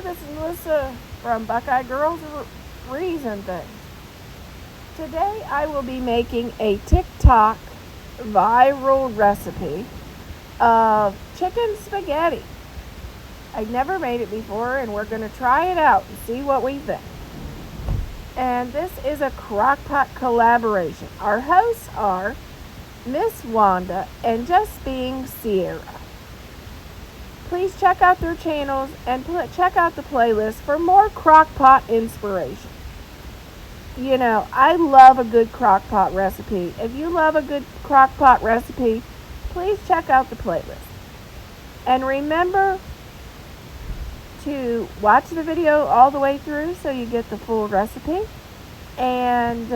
Hello, this is Melissa from Buckeye Girls Reason Things. Today I will be making a TikTok viral recipe of chicken spaghetti. I've never made it before and we're going to try it out and see what we think. And this is a Crockpot collaboration. Our hosts are Miss Wanda and Just Being Sierra. Please check out their channels and check out the playlist for more Crockpot inspiration. You know, I love a good Crockpot recipe. If you love a good Crockpot recipe, please check out the playlist. And remember to watch the video all the way through so you get the full recipe. And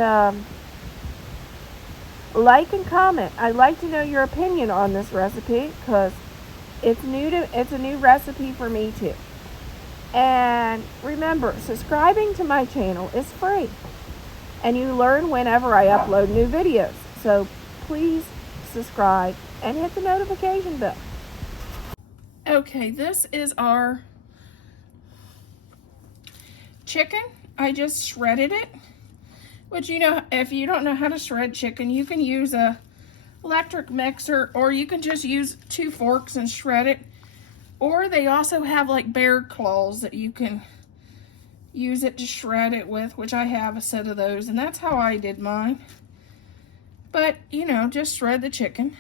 like and comment. I'd like to know your opinion on this recipe because it's a new recipe for me too. And remember, subscribing to my channel is free. And you learn whenever I upload new videos. So please subscribe and hit the notification bell. Okay, this is our chicken. I just shredded it. Which, you know, if you don't know how to shred chicken, you can use a electric mixer, or you can just use 2 forks and shred it. Or they also have like bear claws that you can use it to shred it with, which I have a set of those, and that's how I did mine. But, you know, just shred the chicken.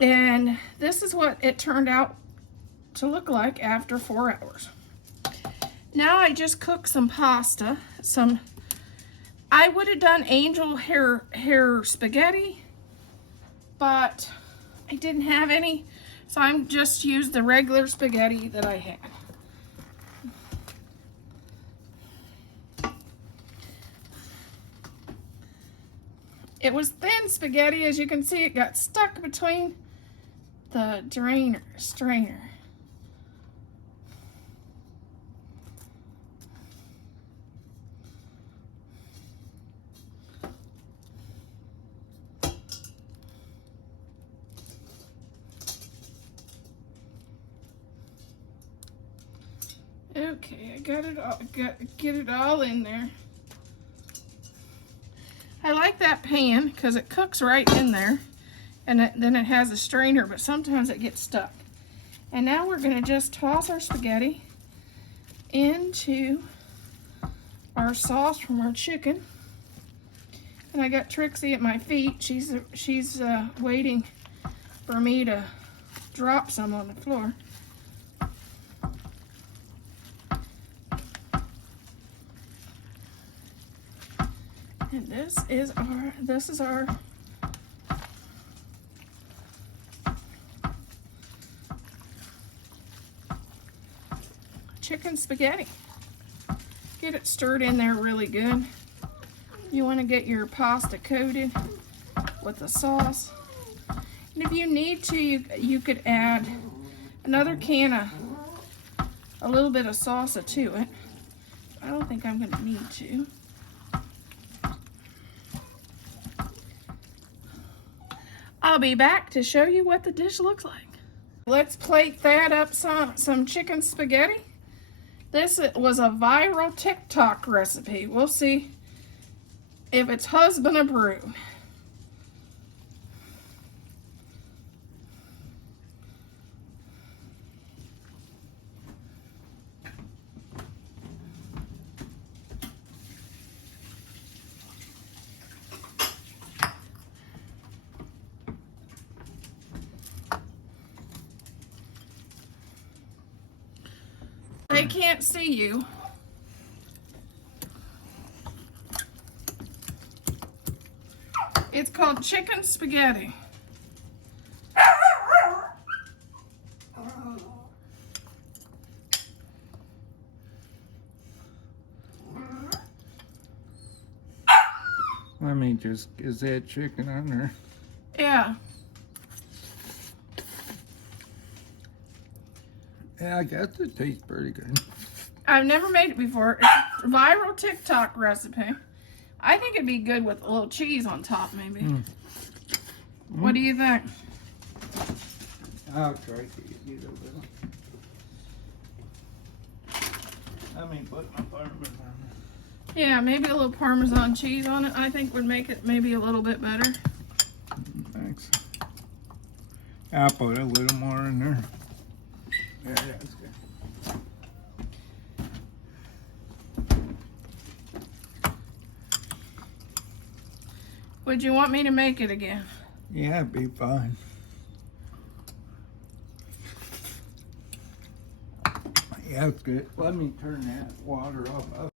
And this is what it turned out to look like after 4 hours. Now I just cooked some pasta. I would have done angel hair spaghetti, but I didn't have any, so I'm just used the regular spaghetti that I had. It was thin spaghetti, as you can see. It got stuck between the strainer. Okay, I got it all, get it all in there. I like that pan because it cooks right in there, and then it has a strainer, but sometimes it gets stuck. And now we're gonna just toss our spaghetti into our sauce from our chicken. And I got Trixie at my feet. She's waiting for me to drop some on the floor. And this is our chicken spaghetti. Get it stirred in there really good. You want to get your pasta coated with the sauce. And if you need to, you could add another can of a little bit of salsa to it. I don't think I'm going to need to. I'll be back to show you what the dish looks like. Let's plate that up some chicken spaghetti. This was a viral TikTok recipe. We'll see if it's husband approved. They can't see you. It's called chicken spaghetti. I mean, just is that chicken on there? Yeah. Yeah, I guess it tastes pretty good. I've never made it before. It's a viral TikTok recipe. I think it'd be good with a little cheese on top, maybe. What do you think? I'll try to get a little. Let me put my Parmesan. Yeah, maybe a little Parmesan cheese on it, I think would make it maybe a little bit better. Thanks. I'll put a little more in there. Yeah, that's good. Would you want me to make it again? Yeah, it'd be fine. Yeah, that's good. Let me turn that water off.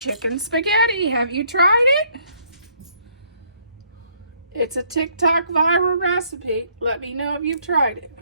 Chicken spaghetti, have you tried it? It's a TikTok viral recipe. Let me know if you've tried it.